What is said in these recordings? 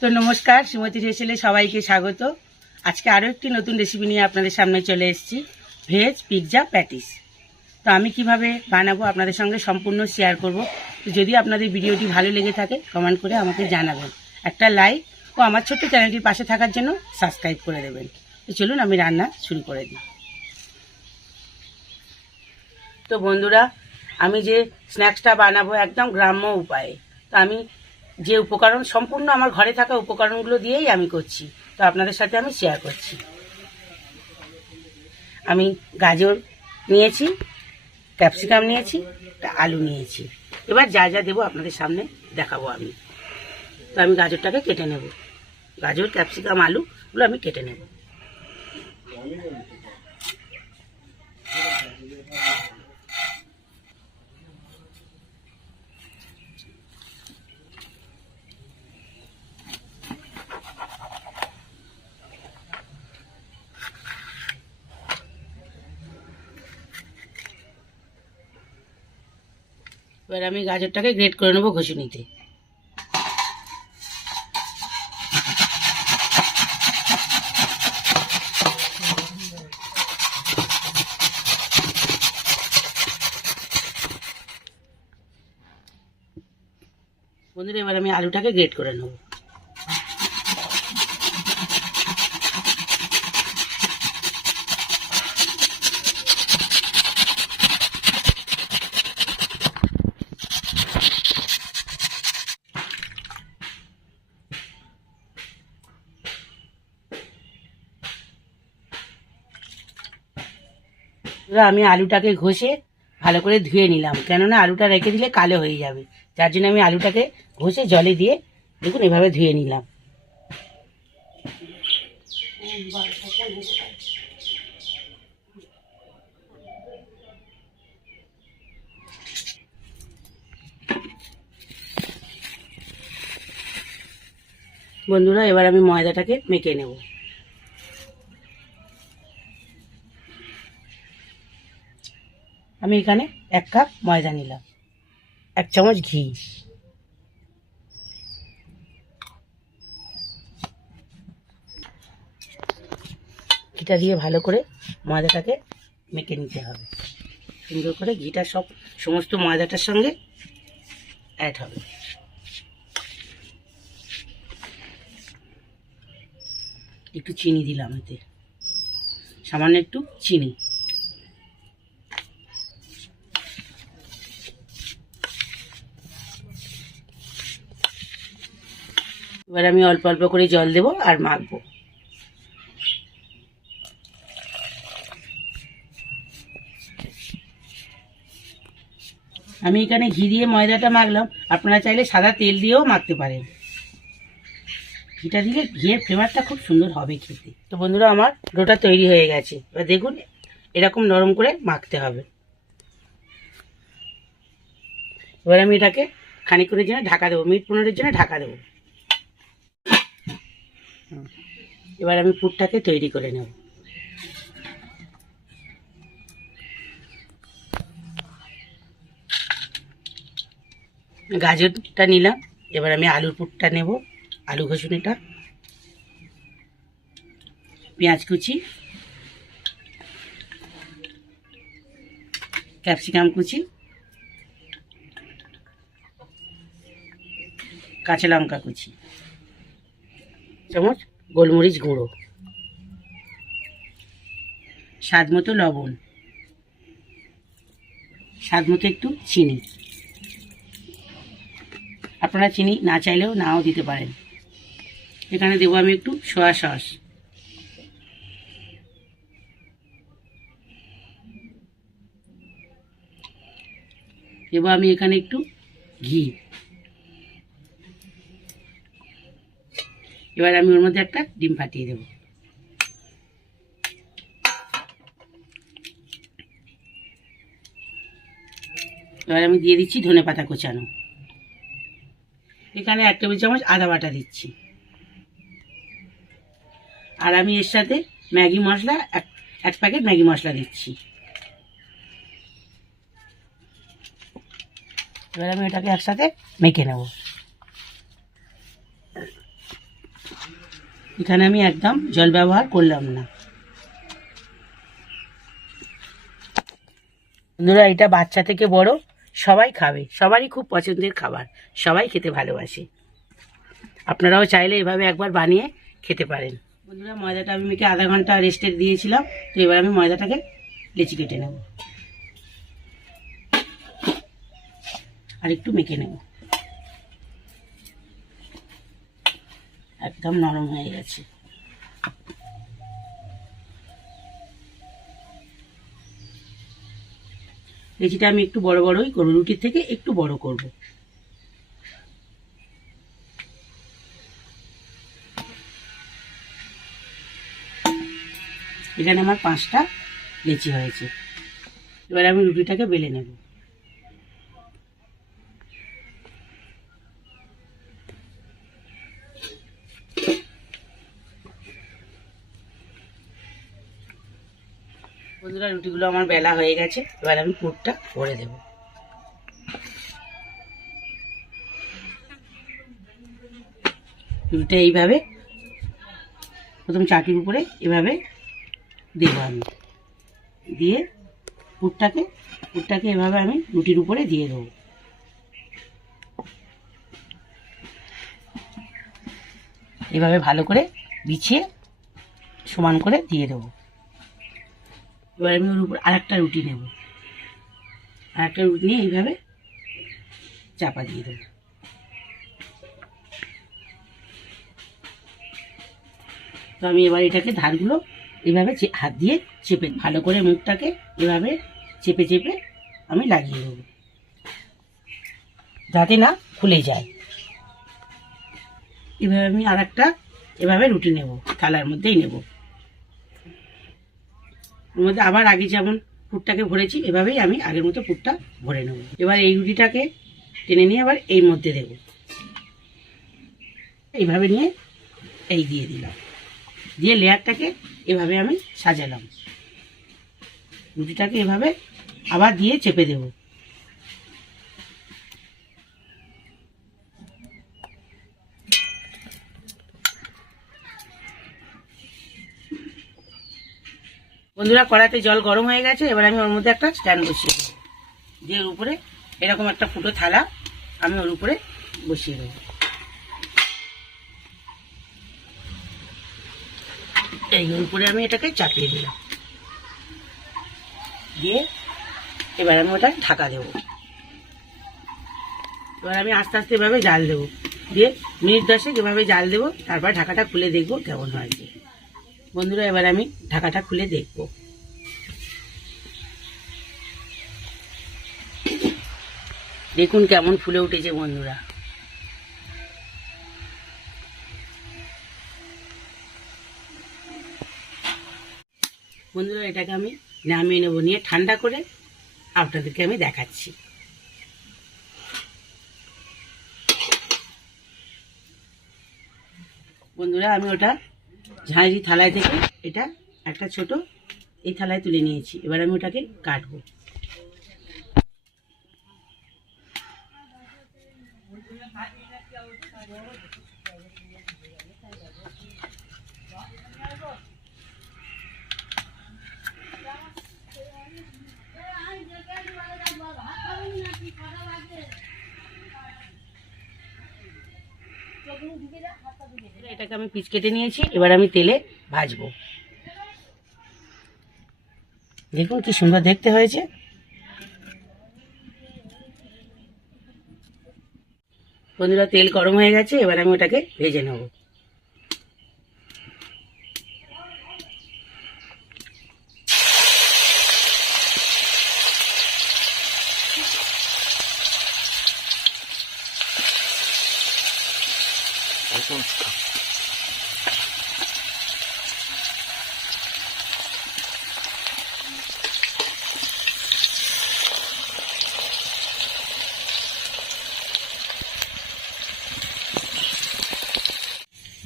তো নমস্কার, শ্রীমতী রেসেলে সবাইকে স্বাগত। আজকে আরও একটি নতুন রেসিপি নিয়ে আপনাদের সামনে চলে এসেছি, ভেজ পিৎজা প্যাটিস। তো আমি কিভাবে বানাবো আপনাদের সঙ্গে সম্পূর্ণ শেয়ার করব। তো যদি আপনাদের ভিডিওটি ভালো লেগে থাকে কমেন্ট করে আমাকে জানাবেন, একটা লাইক ও আমার ছোট্ট চ্যানেলটির পাশে থাকার জন্য সাবস্ক্রাইব করে দেবেন। তো চলুন আমি রান্না শুরু করে দিই। তো বন্ধুরা, আমি যে স্ন্যাক্সটা বানাবো একদম গ্রাম্য উপায়ে। তো আমি যে উপকরণ সম্পূর্ণ আমার ঘরে থাকা উপকরণগুলো দিয়েই আমি করছি, তো আপনাদের সাথে আমি শেয়ার করছি। আমি গাজর নিয়েছি, ক্যাপসিকাম নিয়েছি, একটা আলু নিয়েছি। এবার যা যা দেবো আপনাদের সামনে দেখাবো আমি। তো আমি গাজরটাকে কেটে নেব, গাজর ক্যাপসিকাম আলুগুলো আমি কেটে নেব। এবার আমি গাজরটাকে গ্রেট করে নেবো ঘষুনিতে। বন্ধুরা, এবার আমি আলুটাকে গ্রেট করে নেবো। আমি আলুটাকে ঘষে ভালো করে ধুয়ে নিলাম, কেননা আলুটা রেখে দিলে কালো হয়ে যাবে। যার জন্য আমি আলুটাকে ঘষে জলে দিয়ে দেখুন এভাবে ধুয়ে নিলাম। বন্ধুরা, এবার আমি ময়দাটাকে মেখে নেব। আমি এখানে 1 কাপ ময়দা নিলাম, 1 চামচ ঘি, ঘিটা দিয়ে ভালো করে ময়দাটাকে মেখে নিতে হবে। সুন্দর করে ঘিটা সমস্ত ময়দাটার সঙ্গে অ্যাড হবে। একটু চিনি দিলাম, এতে সামান্য একটু চিনি। এবার আমি অল্প অল্প করে জল দেব আর মাখবো। আমি এখানে ঘি দিয়ে ময়দাটা মাখলাম, আপনারা চাইলে সাদা তেল দিয়েও মাখতে পারেন। ঘিটা দিলে ঘিয়ের ফ্লেভারটা খুব সুন্দর হবে খেতে। তো বন্ধুরা, আমার ডোটা তৈরি হয়ে গেছে। এবার দেখুন এরকম নরম করে মাখতে হবে। এবার আমি এটাকে খানিকক্ষণের জন্য ঢাকা দেবো, মিনিট 15-এর জন্য ঢাকা দেবো। এবার আমি পুরটাকে তৈরি করে নেব। গাজরটা নিলাম, এবার আমি আলুর পুরটা নেব। আলু ঘষুনিটা, পেঁয়াজ কুচি, ক্যাপসিকাম কুচি, কাঁচা লঙ্কা কুচি, চামচ গোলমরিচ গুঁড়ো, স্বাদ মতো লবণ, স্বাদ মতো একটু চিনি। আপনারা চিনি না চাইলেও নাও দিতে পারেন। এখানে দেবো আমি একটু সয়া সস। দেবো আমি এখানে একটু ঘি। এবার আমি ওর মধ্যে একটা ডিম ফাটিয়ে দেব। এবার আমি দিয়ে দিচ্ছি ধনেপাতা কোচানো। এখানে 1 টেবিল চামচ আদা বাটা দিচ্ছি। আর আমি এর সাথে ম্যাগি মশলা, এক প্যাকেট ম্যাগি মশলা দিচ্ছি। এবার আমি এটাকে একসাথে মেখে নেব। এখানে আমি একদম জল ব্যবহার করলাম না। বন্ধুরা, এটা বাচ্চা থেকে বড় সবাই খাবে, সবারই খুব পছন্দের খাবার, সবাই খেতে ভালোবাসে। আপনারাও চাইলে এভাবে একবার বানিয়ে খেতে পারেন। বন্ধুরা, ময়দাটা আমি মেখে আধা ঘন্টা রেস্টে দিয়েছিলাম। তো এবার আমি ময়দাটাকে লেচি কেটে নেব আর একটু মেখে নেব। একদম নরম হয়ে গেছে। লেচিটা আমি একটু বড় বড়ই করবো, রুটির থেকে একটু বড় করব। এখানে আমার 5টা লেচি হয়েছে। এবার আমি রুটিটাকে বেলে নেব। বন্ধুরা, রুটিগুলো আমার বেলা হয়ে গেছে। এবার আমি পুরটা ভরে দেব। রুটিটা এইভাবে প্রথম চাটুর উপরে এভাবে দেব আমি, দিয়ে পুরটাকে এভাবে আমি রুটির উপরে দিয়ে দেবো। এভাবে ভালো করে বিছিয়ে সমান করে দিয়ে দেবো। এবার আমি ওর উপর আরেকটা রুটি নেব, আরেকটা রুটি নিয়ে এইভাবে চাপা দিয়ে দেবো। তো আমি এবার এটাকে ধারগুলো এভাবে হাত দিয়ে চেপে ভালো করে মুখটাকে এভাবে চেপে চেপে আমি লাগিয়ে দেবো, যাতে না খুলে যায়। এভাবে আমি আরেকটা এভাবে রুটি নেব, থালার মধ্যেই নেব। ওর মধ্যে আবার আগে যেমন পুরটাকে ভরেছি, এভাবেই আমি আগের মতো পুরটা ভরে নেব। এবার এই রুটিটাকে টেনে নিয়ে আবার এর মধ্যে দেব। এইভাবে নিয়ে এই দিয়ে দিলাম, দিয়ে লেয়ারটাকে এভাবে আমি সাজালাম। রুটিটাকে এভাবে আবার দিয়ে চেপে দেব। বন্ধুরা, কড়াতে জল গরম হয়ে গেছে। এবার আমি ওর মধ্যে একটা স্ট্যান্ড বসিয়ে দেবো, দিয়ে ওর উপরে এরকম একটা ফুটো থালা আমি ওর উপরে বসিয়ে দেবো। এই ওর উপরে আমি এটাকে চাপিয়ে দিলাম, দিয়ে এবার আমি ওটা ঢাকা দেবো। এবার আমি আস্তে আস্তে এভাবে জাল দেবো, দিয়ে মিনিট 10 এভাবে জাল দেবো। তারপর ঢাকাটা খুলে দেখবো কেমন হয়েছে। বন্ধুরা, এবার আমি ঢাকাটা খুলে দেখবো। দেখুন কেমন ফুলে উঠেছে বন্ধুরা। বন্ধুরা, এটাকে আমি নামিয়ে নেবো, নিয়ে ঠান্ডা করে আপনাদেরকে আমি দেখাচ্ছি। বন্ধুরা, আমি ওটা ঝাঁঝরি থালায় থেকে এটা একটা ছোট এই থালায় তুলে নিয়েছি। এবার আমি ওটাকে কাটবো। এটাকে আমি পিস কেটে নিয়েছি। এবার আমি তেলে ভাজবো। দেখুন কি সুন্দর দেখতে হয়েছে। বন্ধুরা, তেল গরম হয়ে গেছে। এবার আমি ওটাকে ভেজে নেব।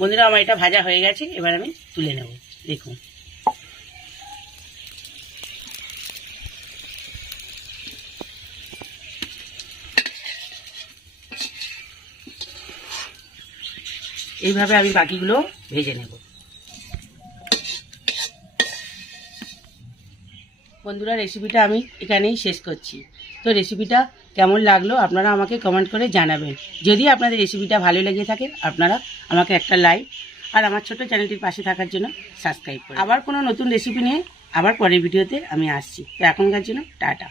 বন্ধুরা, আমার এটা ভাজা হয়ে গেছে। এবার আমি তুলে নেব। দেখুন এইভাবে আমি বাকিগুলো ভেজে নেব। বন্ধুরা, রেসিপিটা আমি এখানেই শেষ করছি। তো রেসিপিটা কেমন লাগলো আপনারা আমাকে কমেন্ট করে জানাবেন। যদি আপনাদের রেসিপিটা ভালো লেগে থাকে আপনারা আমাকে একটা লাইক আর আমার ছোট চ্যানেলটির পাশে থাকার জন্য সাবস্ক্রাইব করুন। আবার কোনো নতুন রেসিপি নিয়ে আবার পরের ভিডিওতে আমি আসছি। তো এখনকার জন্য টাটা।